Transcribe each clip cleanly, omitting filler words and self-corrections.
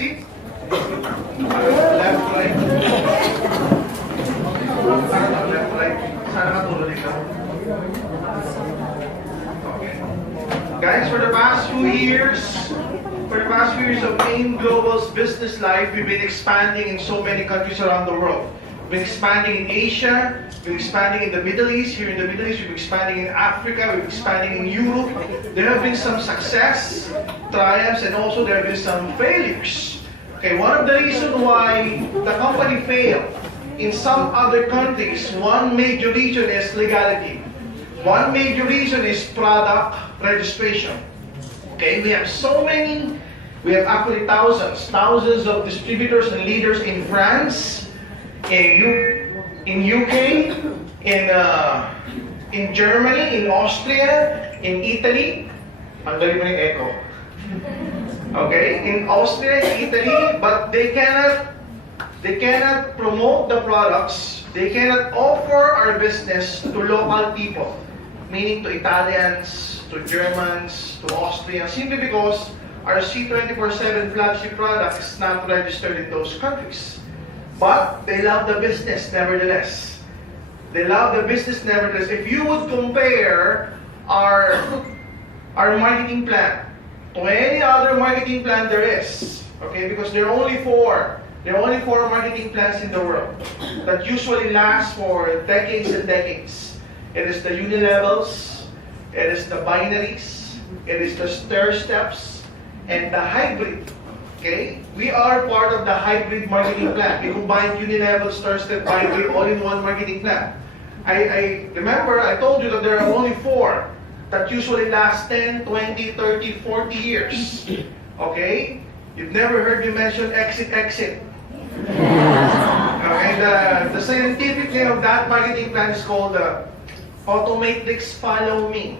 seat? Left, right? Left, right? Sana katulad ikaw. Okay. Guys, for the past few years of AIM Global's business life, we've been expanding in so many countries around the world. We've been expanding in Asia, we've been expanding in the Middle East. Here in the Middle East, we've been expanding in Africa, we've been expanding in Europe. There have been some success, triumphs, and also there have been some failures. Okay, one of the reasons why the company failed in some other countries, one major reason is legality. One major reason is product registration. Okay, we have so many, we have actually thousands of distributors and leaders in France, in UK, in Germany, in Austria, in Italy. Ang galing mo yung echo. Okay, in Austria, in Italy, but they cannot promote the products. They cannot offer our business to local people, meaning to Italians, to Germans, to Austrians, simply because our C24/7 flagship product is not registered in those countries. But they love the business nevertheless. They love the business nevertheless. If you would compare our marketing plan to any other marketing plan there is, okay, because there are only four marketing plans in the world that usually last for decades and decades. It is the unilevels, it is the binaries, it is the stair steps, and the hybrid. Okay? We are part of the hybrid marketing plan. We combine unilevel, stair step, binary, all in one marketing plan. I remember I told you that there are only four that usually last 10, 20, 30, 40 years. Okay? You've never heard me mention exit. Okay? The scientific name of that marketing plan is called Automatrix Follow Me.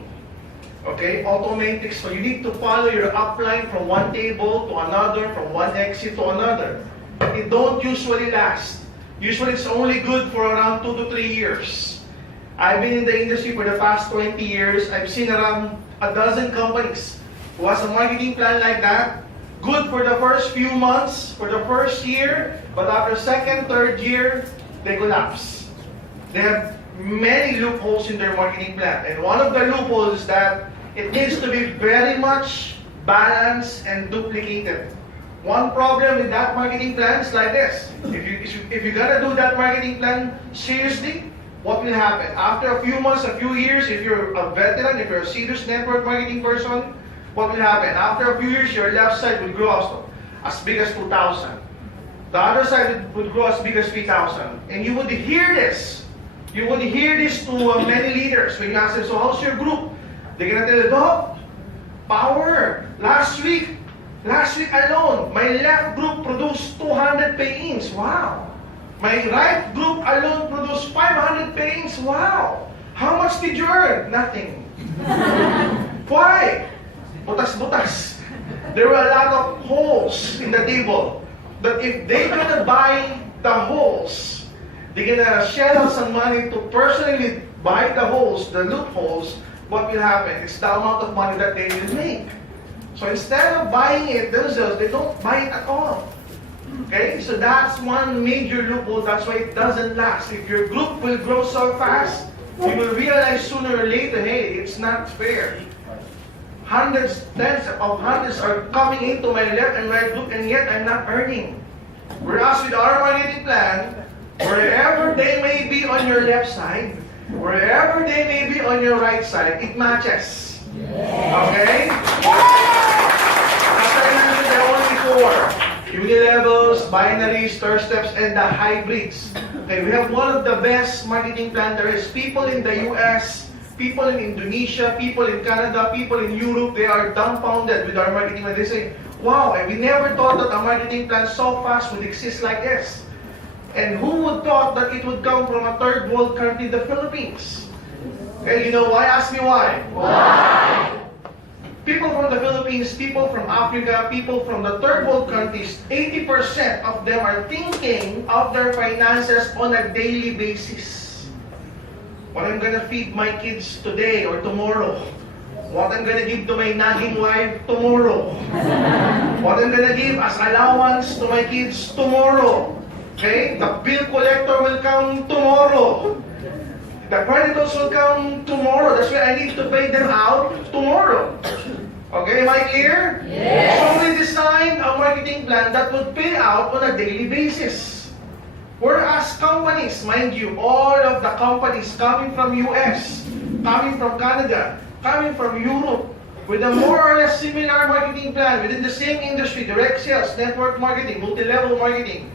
Okay, Automatrix. So you need to follow your upline from one table to another, from one exit to another. It don't usually last. Usually it's only good for around 2 to 3 years. I've been in the industry for the past 20 years. I've seen around a dozen companies who has a marketing plan like that. Good for the first few months, for the first year, but after second, third year, they collapse. They have many loopholes in their marketing plan. And one of the loopholes is that it needs to be very much balanced and duplicated. One problem with that marketing plan is like this. If you're gonna do that marketing plan seriously, what will happen? After a few months, a few years, if you're a veteran, if you're a serious network marketing person, what will happen? After a few years, your left side will grow as big as 2,000. The other side would grow as big as 3,000. And you would hear this. You would hear this to many leaders when you ask them, so how's your group? They're gonna tell you, Doc, power. Last week alone, my left group produced 200 pay-ins. Wow. My right group alone produced 500 pay-ins. Wow. How much did you earn? Nothing. Why? Butas-butas. There were a lot of holes in the table. But if they're gonna buy the holes, they're gonna shell out some money to personally buy the holes, the loopholes. What will happen? It's the amount of money that they will make. So instead of buying it themselves, they don't buy it at all. Okay? So that's one major loophole. That's why it doesn't last. If your group will grow so fast, you will realize sooner or later, hey, it's not fair. Hundreds, tens of hundreds are coming into my left and right group, and yet I'm not earning. Whereas with our marketing plan, wherever they may be on your left side, wherever they may be on your right side, it matches. Okay? As I mentioned, there are only four. Unilevels, binaries, stair steps, and the hybrids. Okay, we have one of the best marketing plan there is. People in the US, people in Indonesia, people in Canada, people in Europe, they are dumbfounded with our marketing plan. They say, wow, we never thought that a marketing plan so fast would exist like this. And who would thought that it would come from a third world country, the Philippines? Okay, you know why? Ask me why. Why? People from the Philippines, people from Africa, people from the third world countries, 80% of them are thinking of their finances on a daily basis. What I'm gonna feed my kids today or tomorrow. what I'm gonna give to my nagging wife tomorrow, what I'm gonna give as allowance to my kids tomorrow. Okay? The bill collector will come tomorrow. The creditors will come tomorrow. That's why I need to pay them out tomorrow. Okay, am I clear? Yes. So we designed a marketing plan that would pay out on a daily basis. Whereas companies, mind you, all of the companies coming from US, coming from Canada, coming from Europe, with a more or less similar marketing plan within the same industry, direct sales, network marketing, multi-level marketing,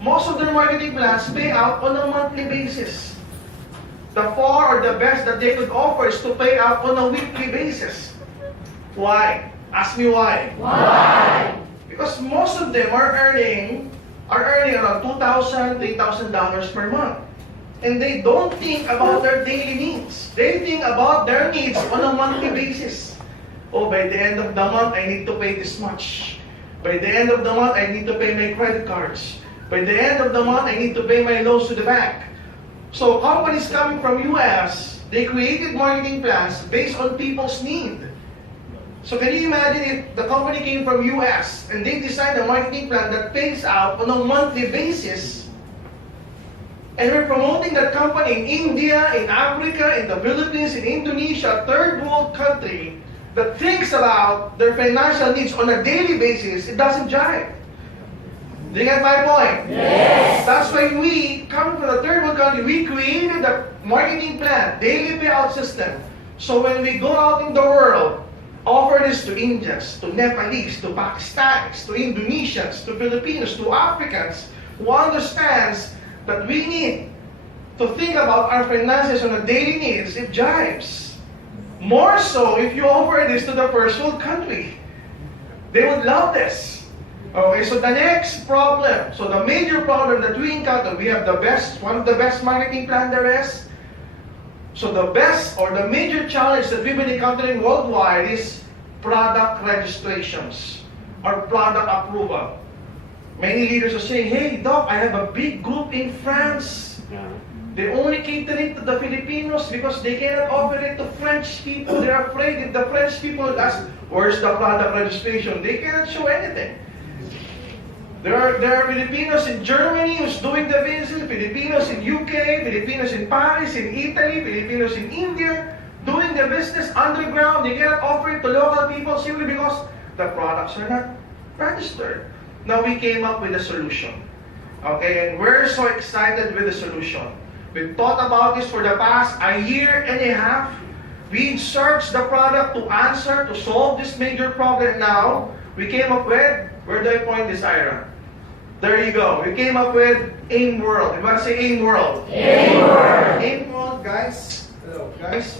most of their marketing plans pay out on a monthly basis. The far or the best that they could offer is to pay out on a weekly basis. Why? Ask me why. Why? Because most of them are earning around $2,000, $3,000 per month. And they don't think about their daily needs. They think about their needs on a monthly basis. Oh, by the end of the month, I need to pay this much. By the end of the month, I need to pay my credit cards. By the end of the month, I need to pay my loans to the bank. So companies coming from US, they created marketing plans based on people's need. So can you imagine if the company came from US and they designed a marketing plan that pays out on a monthly basis, and we're promoting that company in India, in Africa, in the Philippines, in Indonesia, a third world country that thinks about their financial needs on a daily basis, it doesn't jive. Do you get my point? Yes. That's why we, coming from the third world country, we created a marketing plan, daily payout system. So when we go out in the world, offer this to Indians, to Nepalese, to Pakistanis, to Indonesians, to Filipinos, to Africans, who understands that we need to think about our finances on a daily needs, it jives. More so if you offer this to the first world country. They would love this. Okay, so the next problem, so the major problem that we encounter, we have the best, one of the best marketing plan there is. So the best or the major challenge that we've been encountering worldwide is product registrations or product approval. Many leaders are saying, hey Doc, I have a big group in France. They only cater it to the Filipinos because they cannot offer it to French people. They're afraid if the French people ask, where's the product registration? They cannot show anything. There are Filipinos in Germany who's doing the business, Filipinos in UK, Filipinos in Paris, in Italy, Filipinos in India, doing the business underground. They cannot offer it to local people simply because the products are not registered. Now we came up with a solution. Okay, and we're so excited with the solution. We've thought about this for the past a year and a half. We've searched the product to answer, to solve this major problem now. We came up with, where do I point this, Ira? There you go. We came up with AIM World. You want to say AIM World? AIM World. AIM World, guys. Hello, guys.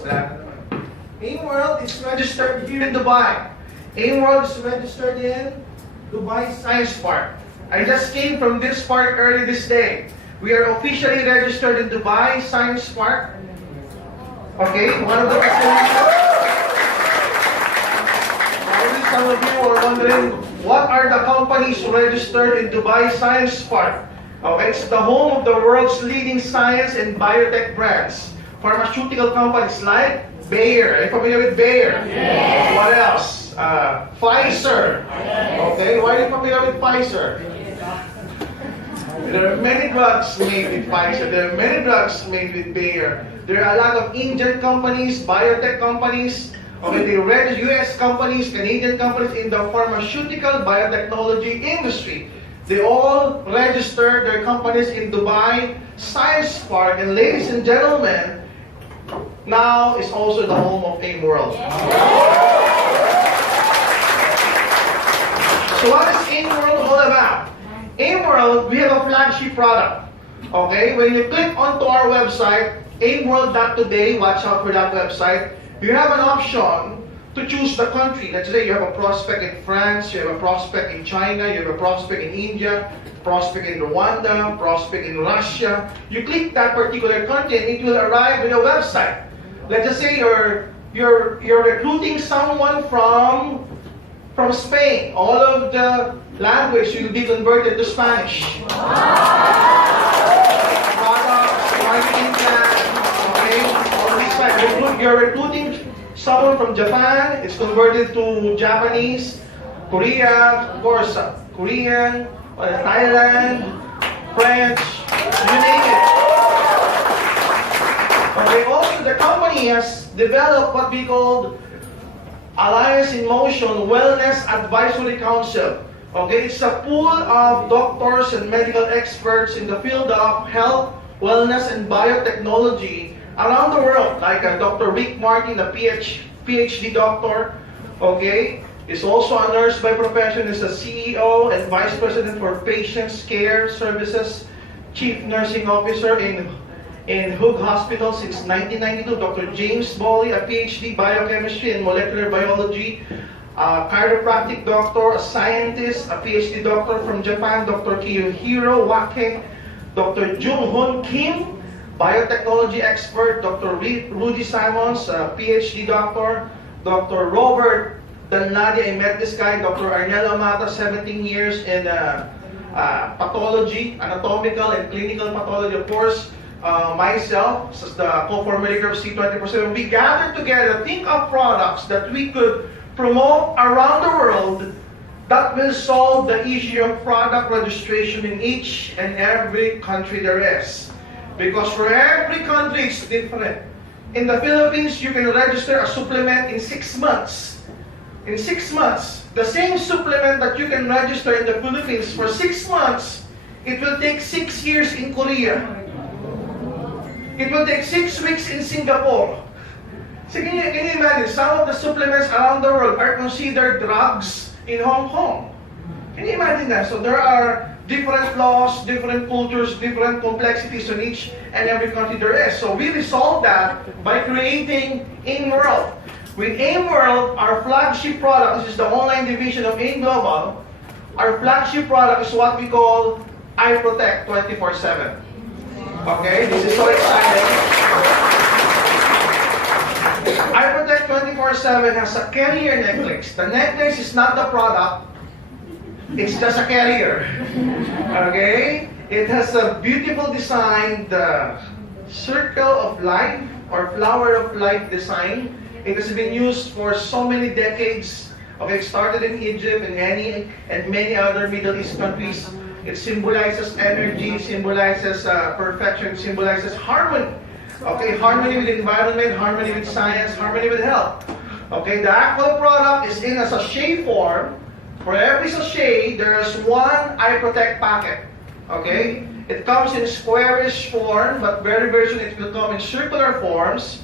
AIM World is registered here in Dubai. AIM World is registered in Dubai Science Park. I just came from this park early this day. We are officially registered in Dubai Science Park. Okay, one of the Probably some of you are wondering, what are the companies registered in Dubai Science Park? Okay, it's the home of the world's leading science and biotech brands. Pharmaceutical companies like Bayer. Are you familiar with Bayer? Yes. What else? Pfizer. Okay, why are you familiar with Pfizer? There are many drugs made with Pfizer. There are many drugs made with Bayer. There are a lot of Indian companies, biotech companies, okay, the US companies, Canadian companies in the pharmaceutical biotechnology industry. They all registered their companies in Dubai Science Park. And ladies and gentlemen, now is also the home of AIM World. So what is AIM World all about? AIM World, we have a flagship product. Okay, when you click onto our website, aimworld.today, watch out for that website, you have an option to choose the country. Let's say you have a prospect in France, you have a prospect in China, you have a prospect in India, prospect in Rwanda, prospect in Russia. You click that particular country and it will arrive with a website. Let's just say you're recruiting someone from Spain. All of the language will be converted to Spanish. Products, marketing plan, okay? You're recruiting someone from Japan, it's converted to Japanese, Korea, of course, Korean, Thailand, French, you name it. Okay, also the company has developed what we call Alliance in Motion Wellness Advisory Council. Okay, it's a pool of doctors and medical experts in the field of health, wellness, and biotechnology around the world, like Dr. Rick Martin, a PhD doctor, okay, is also a nurse by profession, is a CEO and Vice President for Patients Care Services, Chief Nursing Officer in Hoog Hospital since 1992. Dr. James Boley, a PhD biochemistry and molecular biology, a chiropractic doctor, a scientist, a PhD doctor from Japan, Dr. Kiyohiro Wake, Dr. Jung-Hoon Kim, biotechnology expert, Dr. Rudy Simons, a PhD doctor, Dr. Robert Danladi, I met this guy, Dr. Arnel Amata, 17 years in pathology, anatomical and clinical pathology, of course, myself, as the co-formulator of C24/7, we gathered together, think of products that we could promote around the world that will solve the issue of product registration in each and every country there is. Because for every country it's different. In the Philippines, you can register a supplement in 6 months. In 6 months, the same supplement that you can register in the Philippines for 6 months, it will take 6 years in Korea. It will take 6 weeks in Singapore. So can you imagine, some of the supplements around the world are considered drugs in Hong Kong. Can you imagine that? So there are different laws, different cultures, different complexities in each and every country there is. So we resolve that by creating AIM World. With AIM World, our flagship product, this is the online division of AIM Global, our flagship product is what we call iProtect 24/7. Okay, this is so exciting. iProtect 24/7 has a carrier necklace. The necklace is not the product, it's just a carrier. Okay? It has a beautiful design, the circle of life or flower of life design. It has been used for so many decades. Okay, it started in Egypt and many other Middle East countries. It symbolizes energy, symbolizes perfection, symbolizes harmony. Okay, harmony with the environment, harmony with science, harmony with health. Okay, the actual product is in a sachet form. For every sachet, there is one iProtect packet. Okay, it comes in squarish form, but very soon it will come in circular forms.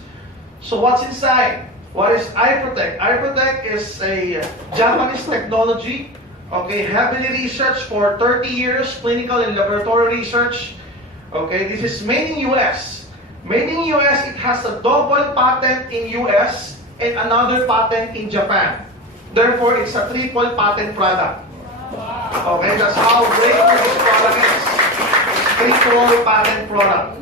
So what's inside? What is iProtect? iProtect is a Japanese technology. Okay, heavily researched for 30 years, clinical and laboratory research. Okay, this is made in US. Made in US, it has a double patent in US and another patent in Japan. Therefore, it's a triple patent product. Okay, that's how great this product is. Triple patent product.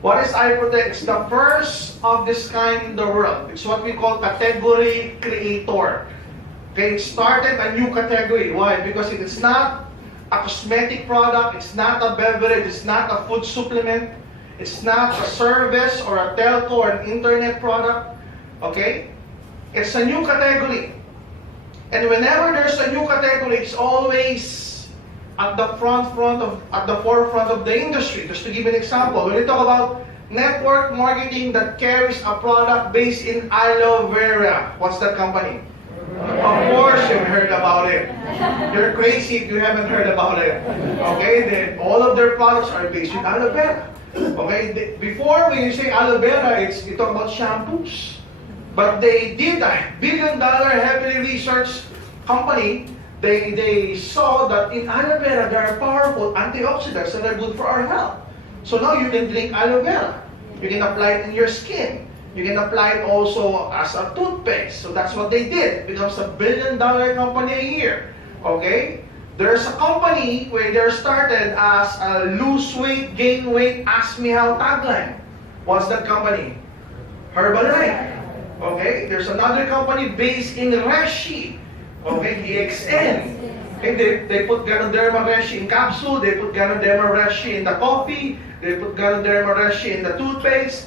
What is iProtect? It's the first of this kind in the world. It's what we call category creator. Okay, it started a new category. Why? Because it is not a cosmetic product, it's not a beverage, it's not a food supplement, it's not a service or a telco or an internet product. Okay? It's a new category. And whenever there's a new category, it's always at the forefront of the industry. Just to give an example, when we talk about network marketing that carries a product based in aloe vera, what's that company? Of course you've heard about it. You're crazy if you haven't heard about it. Okay, all of their products are based in aloe vera. Okay, before when you say aloe vera, you talk about shampoos. But they did a $1 billion heavily researched company. They saw that in aloe vera there are powerful antioxidants that are good for our health. So now you can drink aloe vera. You can apply it in your skin. You can apply it also as a toothpaste. So that's what they did. It becomes a $1 billion company a year. Okay? There's a company where they started as a lose weight, gain weight, ask me how tagline. What's that company? Herbalife. Okay? There's another company based in Reshi. Okay? DXN. Okay? They put Ganoderma Reshi in capsule. They put Ganoderma Reshi in the coffee. They put Ganoderma Reshi in the toothpaste.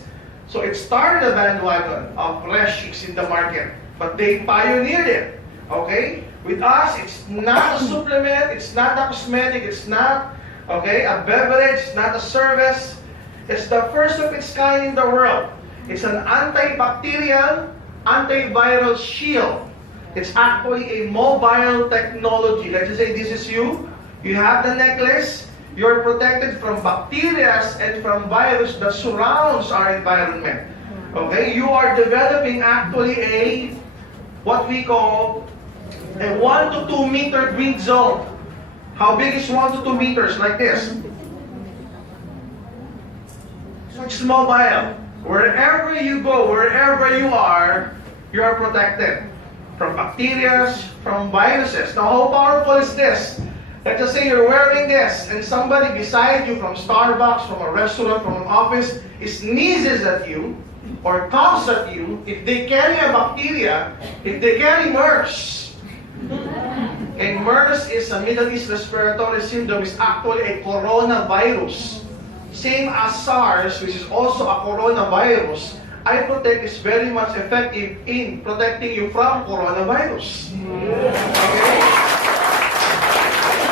So it started a bandwagon of Reshix in the market, but they pioneered it. Okay? With us, it's not a supplement, it's not a cosmetic, it's not a beverage, it's not a service. It's the first of its kind in the world. It's an antibacterial, antiviral shield. It's actually a mobile technology. Let's just say this is you. You have the necklace. You're protected from bacteria and from virus that surrounds our environment. Okay? You are developing actually what we call a 1 to 2 meter green zone. How big is 1 to 2 meters? Like this. So it's mobile. Wherever you go, wherever you are protected from bacteria, from viruses. Now, how powerful is this? Let's just say you're wearing this, and somebody beside you from Starbucks, from a restaurant, from an office, sneezes at you, or coughs at you. If they carry a bacteria, if they carry MERS, and MERS is a Middle East Respiratory Syndrome, is actually a coronavirus. Same as SARS, which is also a coronavirus. iProtect is very much effective in protecting you from coronavirus. Okay?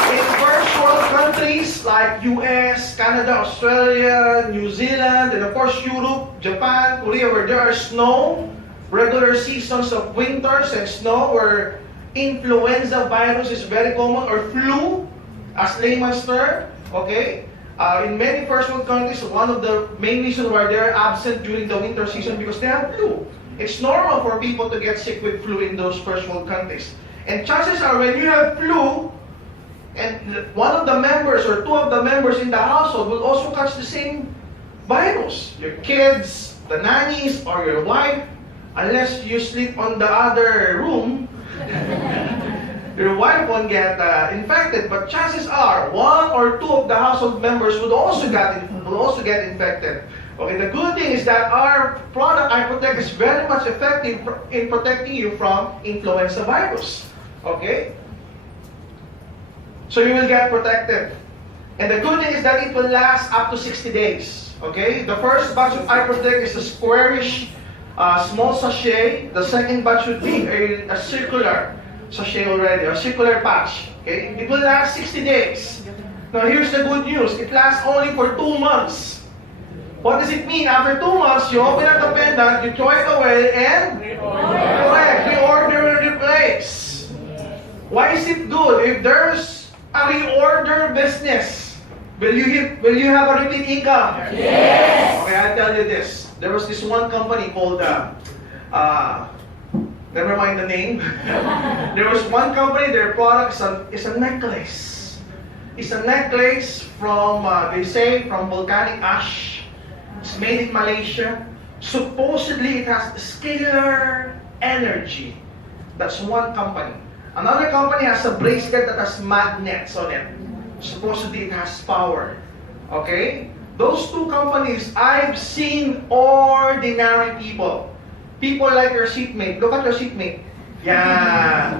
In first world countries like US, Canada, Australia, New Zealand, and of course Europe, Japan, Korea, where there are snow, regular seasons of winters and snow, where influenza virus is very common, or flu, as layman's term, okay? In many first world countries, one of the main reasons why they're absent during the winter season because they have flu. It's normal for people to get sick with flu in those first world countries. And chances are when you have flu, and one of the members or two of the members in the household will also catch the same virus. Your kids, the nannies, or your wife, unless you sleep on the other room, your wife won't get infected. But chances are, one or two of the household members will also get infected. Okay, the good thing is that our product, iProtect, is very much effective in protecting you from influenza virus. Okay? So you will get protected. And the good thing is that it will last up to 60 days. Okay? The first batch of iProtect is a squarish, small sachet. The second batch would be a circular sachet already, a circular patch. Okay? It will last 60 days. Now here's the good news. It lasts only for 2 months. What does it mean? After 2 months, you open up the pendant, you throw it away, and reorder and replace. Why is it good? If there's a reorder business, will you have a repeat income? Yes. Okay, I'll tell you this. There was this one company called, never mind the name. There was one company, their product is a necklace. It's a necklace from, they say, from volcanic ash. It's made in Malaysia. Supposedly, it has scalar energy. That's one company. Another company has a bracelet that has magnets on it. Supposedly, it has power. Okay? Those two companies, I've seen ordinary people. People like your seatmate. Look at your seatmate. Yeah.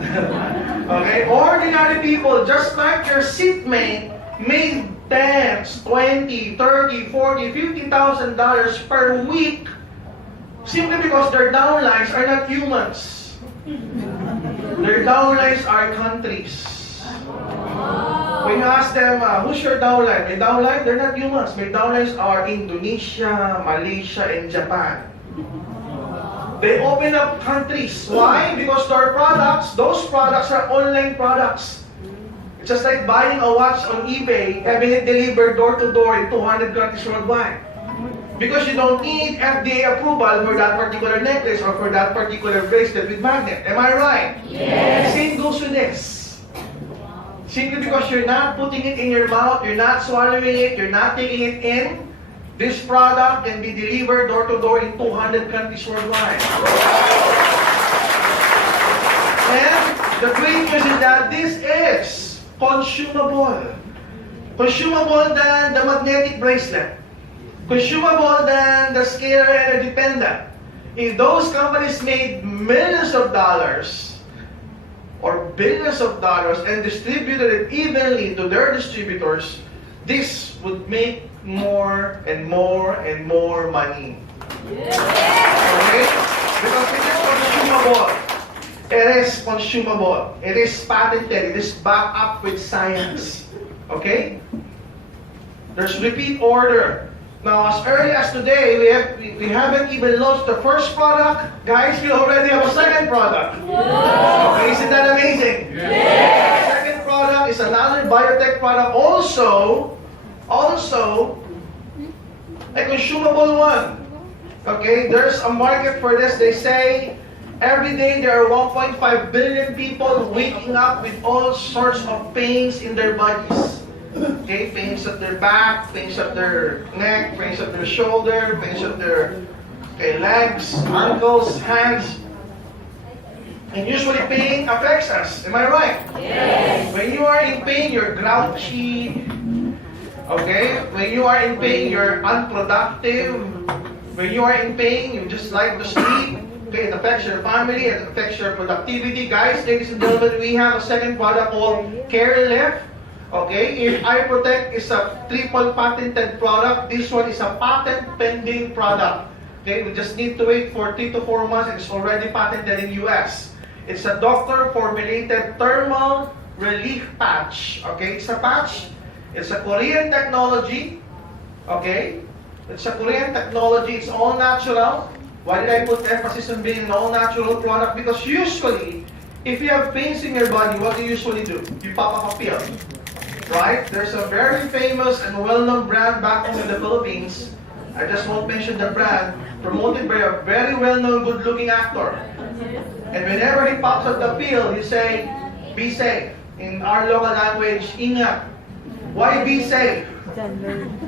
Okay? Ordinary people, just like your seatmate, made tens, 20, 30, 40, $50,000 per week simply because their downlines are not humans. Their downlines are countries. When you ask them, who's your downline? My downline, they're not humans. My downlines are Indonesia, Malaysia, and Japan. They open up countries. Why? Because their products, those products are online products. It's just like buying a watch on eBay, having it delivered door to door in 200 countries worldwide. Because you don't need FDA approval for that particular necklace or for that particular bracelet with magnet. Am I right? Yes. Same goes with this. Simply because you're not putting it in your mouth, you're not swallowing it, you're not taking it in, this product can be delivered door to door in 200 countries worldwide. And the great news is that this is consumable. Consumable than the magnetic bracelet. Consumable than the scalar energy pendant. If those companies made millions of dollars or billions of dollars and distributed it evenly to their distributors, this would make more and more and more money. Okay? Because it is consumable. It is consumable. It is patented. It is backed up with science. Okay? There's repeat order. Now, as early as today, we haven't even launched the first product. Guys, we already have a second product. Okay, isn't that amazing? The second product is another biotech product, also a consumable one. Okay, there's a market for this. They say every day there are 1.5 billion people waking up with all sorts of pains in their bodies. Okay, pains at their back, pains at their neck, pains at their shoulder, pains at their legs, ankles, hands. And usually pain affects us. Am I right? Yes. When you are in pain, you're grouchy. Okay? When you are in pain, you're unproductive. When you are in pain, you just like to sleep. Okay, it affects your family, it affects your productivity. Guys, ladies and gentlemen, we have a second product called Care Lift. Okay, if Eye Protect is a triple patented product, this one is a patent pending product. Okay, we just need to wait for 3 to 4 months and it's already patented in US. It's a doctor formulated thermal relief patch. Okay, it's a patch. It's a Korean technology. Okay, it's a Korean technology. It's all natural. Why did I put emphasis on being an all natural product? Because usually, if you have pains in your body, what do you usually do? You pop up a pill. Right? There's a very famous and well-known brand back home in the Philippines. I just won't mention the brand, promoted by a very well-known, good-looking actor. And whenever he pops up the pill, he say, "Be safe." In our local language, "Ingat." Why be safe?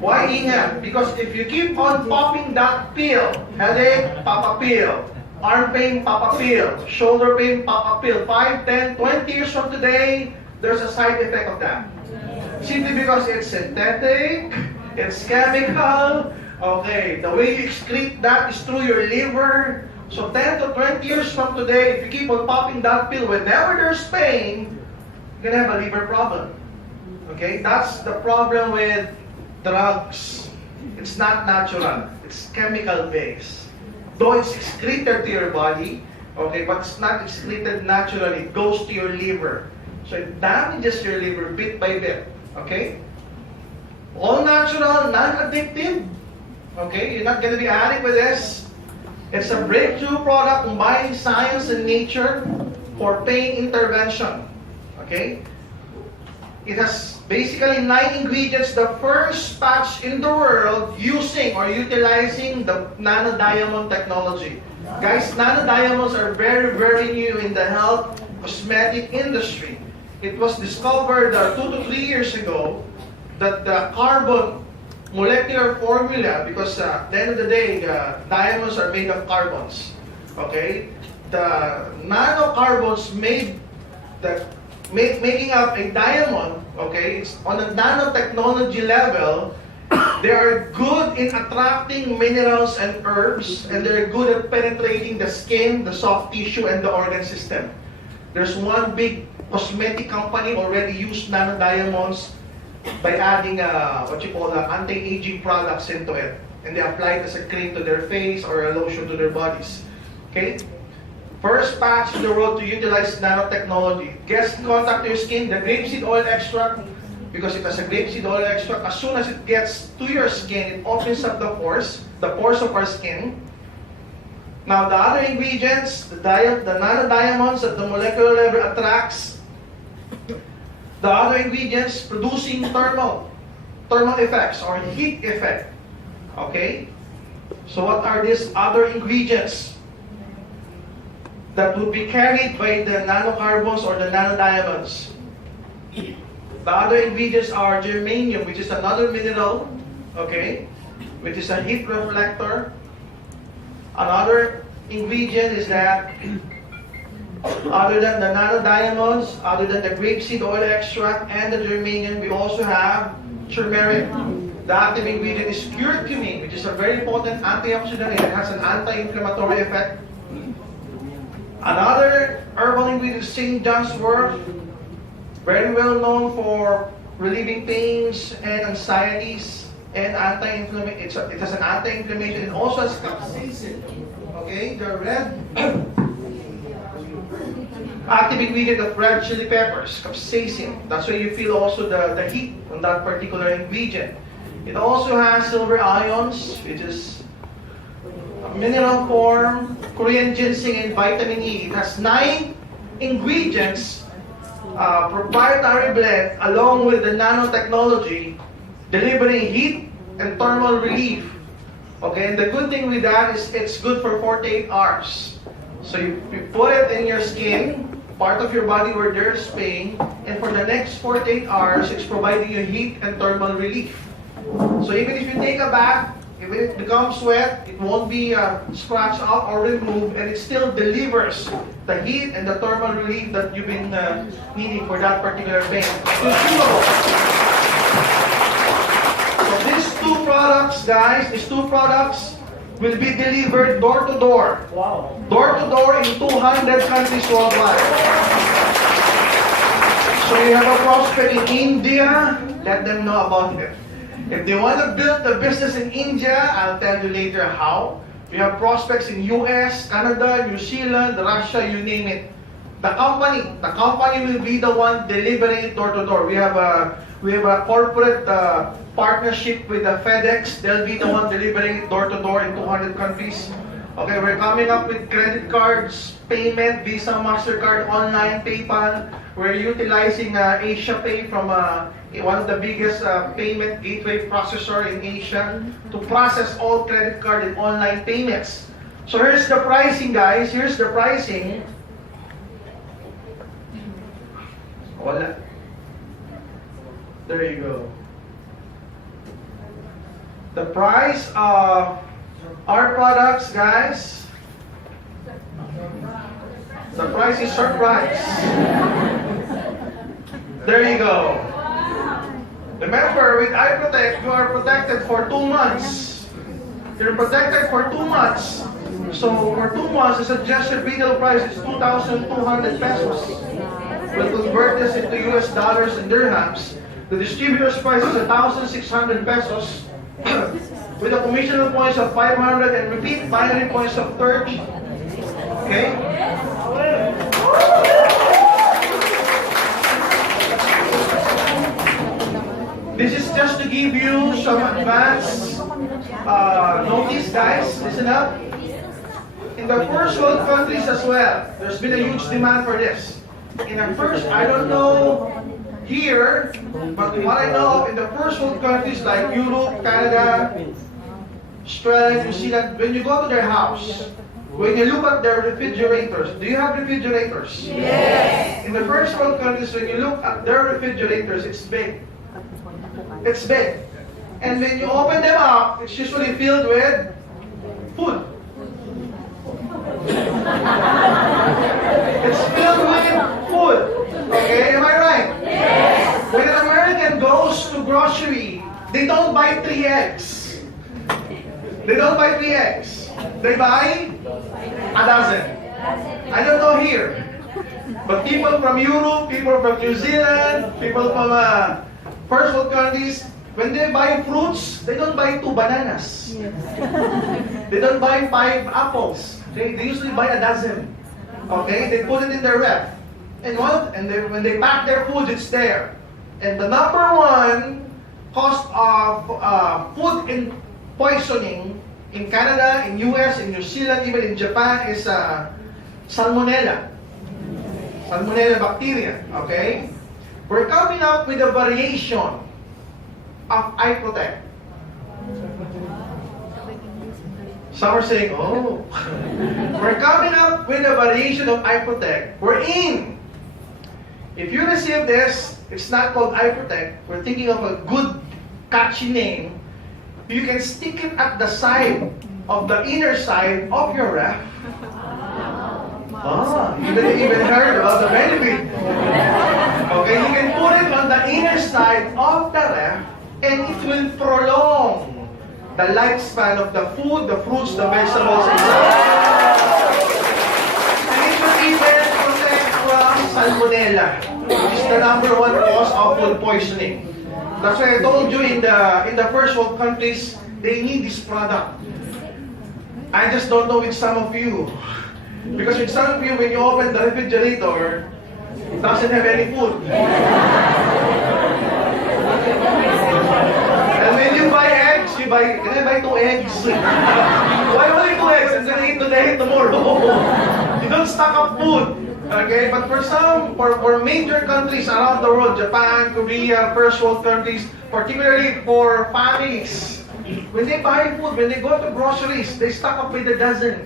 Why ingat? Because if you keep on popping that pill, headache, pop a pill. Arm pain, pop a pill. Shoulder pain, pop a pill. 5, 10, 20 years from today, there's a side effect of that. Simply because it's synthetic, it's chemical, okay, the way you excrete that is through your liver. So 10 to 20 years from today, if you keep on popping that pill, whenever there's pain, you're gonna have a liver problem. Okay, that's the problem with drugs. It's not natural, it's chemical based. Though it's excreted to your body, okay, but it's not excreted naturally, it goes to your liver. So it damages your liver bit by bit. Okay? All natural, non-addictive. Okay? You're not going to be addict with this. It's a breakthrough product combining science and nature for pain intervention. Okay? It has basically 9 ingredients. The first patch in the world using or utilizing the nanodiamond technology. Guys, nanodiamonds are very, very new in the health cosmetic industry. It was discovered 2 to 3 years ago that the carbon molecular formula, because at the end of the day, diamonds are made of carbons. Okay? The nanocarbons making up a diamond, okay, it's on a nanotechnology level. They are good in attracting minerals and herbs, and they're good at penetrating the skin, the soft tissue, and the organ system. There's one big cosmetic company already used nanodiamonds by adding anti-aging products into it, and they apply it as a cream to their face or a lotion to their bodies. Okay? First patch in the world to utilize nanotechnology. Gets in contact with your skin, the grapeseed oil extract, because it has a grapeseed oil extract. As soon as it gets to your skin, it opens up the pores of our skin. Now the other ingredients, the nanodiamonds at the molecular level attracts the other ingredients producing thermal effects or heat effect. Okay? So what are these other ingredients that would be carried by the nanocarbons or the nanodiamonds? The other ingredients are germanium, which is another mineral, okay, which is a heat reflector. Another ingredient is that other than the nanodiamonds, other than the grapeseed oil extract and the germanium, we also have turmeric. The active ingredient is curcumin, which is a very potent antioxidant. It has an anti-inflammatory effect. Another herbal ingredient is St. John's wort, very well known for relieving pains and anxieties. and anti-inflammation. It has an anti-inflammation and also has capsaicin. Okay, the red active ingredient of red chili peppers, capsaicin. That's why you feel also the heat on that particular ingredient. It also has silver ions, which is a mineral form, Korean ginseng, and vitamin E. It has 9 ingredients, proprietary blend, along with the nanotechnology, delivering heat and thermal relief. Okay, and the good thing with that is it's good for 48 hours. So you put it in your skin, part of your body where there's pain, and for the next 48 hours, it's providing you heat and thermal relief. So even if you take a bath, if it becomes wet, it won't be scratched out or removed, and it still delivers the heat and the thermal relief that you've been needing for that particular pain. Consumable. So these two products, guys, will be delivered door to door. Wow. Door to door in 200 countries worldwide. So you have a prospect in India, let them know about it. If they want to build the business in India, I'll tell you later how. We have prospects in US, Canada, New Zealand, Russia, you name it. The company will be the one delivering it door to door. We have a corporate partnership with the FedEx. They'll be the one delivering it door to door in 200 countries. Okay, we're coming up with credit cards, payment, Visa, MasterCard, online, PayPal. We're utilizing Asia Pay from one of the biggest payment gateway processor in Asia to process all credit card and online payments. So here's the pricing, guys. Here's the pricing. Wala. There you go. The price of our products, guys. The price is surprise. There you go. Remember, with iProtect, you are protected for 2 months. You're protected for 2 months. So for 2 months, the suggested retail price is 2,200 pesos. We'll convert this into US dollars and dirhams. The distributor's price is 1,600 pesos. With a commissional points of 500 and repeat binary points of 30. Okay? This is just to give you some advance notice, guys. Listen up. In the first world countries as well, there's been a huge demand for this. In the first, I don't know here, but what I know of in the first world countries like Europe, Canada, Australia, New Zealand, when you go to their house, when you look at their refrigerators, do you have refrigerators? Yes. In the first world countries, when you look at their refrigerators, it's big. It's big. And when you open them up, it's usually filled with food. It's filled with food. Okay, am I right? Yes. When an American goes to grocery, they don't buy 3 eggs. They don't buy 3 eggs. They buy a dozen. I don't know here. But people from Europe, people from New Zealand, people from first world countries, when they buy fruits, they don't buy 2 bananas. They don't buy 5 apples. They usually buy a dozen. Okay, they put it in their ref. And when they pack their food, it's there. And the number 1 cost of food and poisoning in Canada, in US, in New Zealand, even in Japan is salmonella. Salmonella bacteria. Okay? We're coming up with a variation of iProtect. Some are saying, oh. We're coming up with a variation of iProtect. We're in. If you receive this, it's not called iProtect. We're thinking of a good, catchy name. You can stick it at the side of the inner side of your ref. Even heard about the benefit. Okay, you can put it on the inner side of the ref, and it will prolong the lifespan of the food, the fruits, the vegetables inside. And it will even protect from salmonella, which is the number 1 cause of food poisoning. That's why I told you in the first world countries, they need this product. I just don't know with some of you. Because with some of you, when you open the refrigerator, it doesn't have any food. And when you buy eggs, can I buy 2 eggs? Why only 2 eggs? And then eat today, tomorrow. You don't stock up food. Okay, but for major countries around the world, Japan, Korea, first world countries, particularly for families, when they buy food, when they go to groceries, they stock up with a dozen.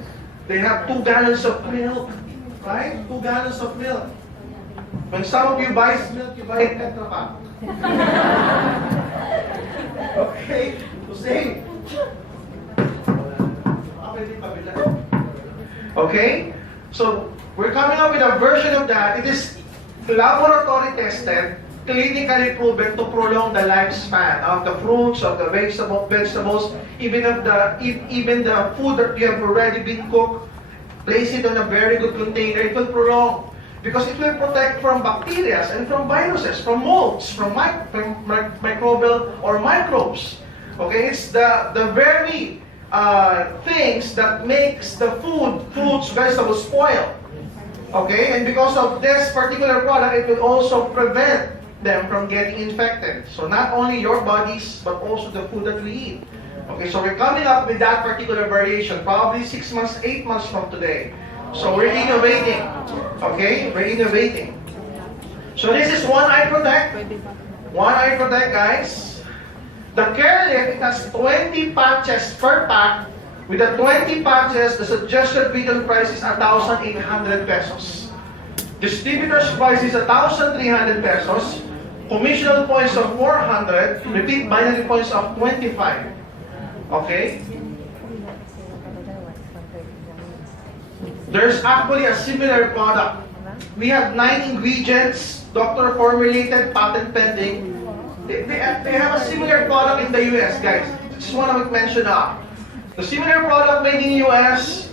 They have 2 gallons of milk, right? 2 gallons of milk. When some of you buy milk, you buy Tetra Pak. Okay, so same. Okay, so we're coming up with a version of that. It is laboratory tested, clinically proven to prolong the lifespan of the fruits, of the vegetables, even the food that you have already been cooked. Place it on a very good container. It will prolong because it will protect from bacteria and from viruses, from molds, from microbial or microbes. Okay, it's the very things that makes the food, fruits, vegetables spoil. Okay, and because of this particular product, it will also prevent them from getting infected. So not only your bodies, but also the food that we eat. Okay, so we're coming up with that particular variation, probably 6 months, 8 months from today. So we're innovating. Okay, we're innovating. So this is One Eye Protect. One Eye Protect, guys. The Care Lift, it has 20 patches per pack. With the 20 patches, the suggested retail price is 1,800 pesos. Distributor's price is 1,300 pesos. Commissional points of 400. Repeat binary points of 25. Okay? There's actually a similar product. We have 9 ingredients, doctor formulated, patent pending. They have a similar product in the US, guys. Just want to mention that. The similar product made in US,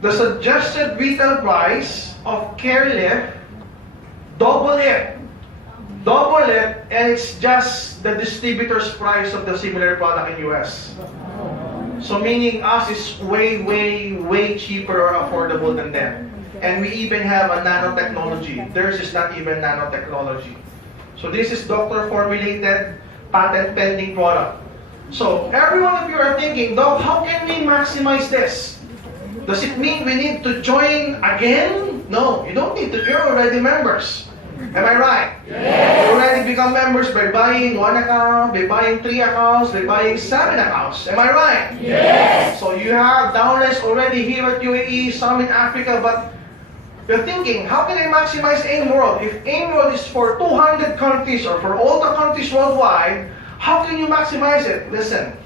the suggested retail price of Care Lift, double it, and it's just the distributor's price of the similar product in US. So meaning us is way cheaper or affordable than them. And we even have a nanotechnology. Theirs is not even nanotechnology. So this is doctor formulated, patent pending product. So every one of you are thinking, Doc, how can we maximize this? Does it mean we need to join again? No, you don't need to. You're already members. Am I right? Yes. You already become members by buying 1 account, by buying 3 accounts, by buying 7 accounts. Am I right? Yes. So you have downlines already here at UAE, some in Africa, but you're thinking, how can I maximize AIM World? If AIM World is for 200 countries or for all the countries worldwide, how can you maximize it? Listen,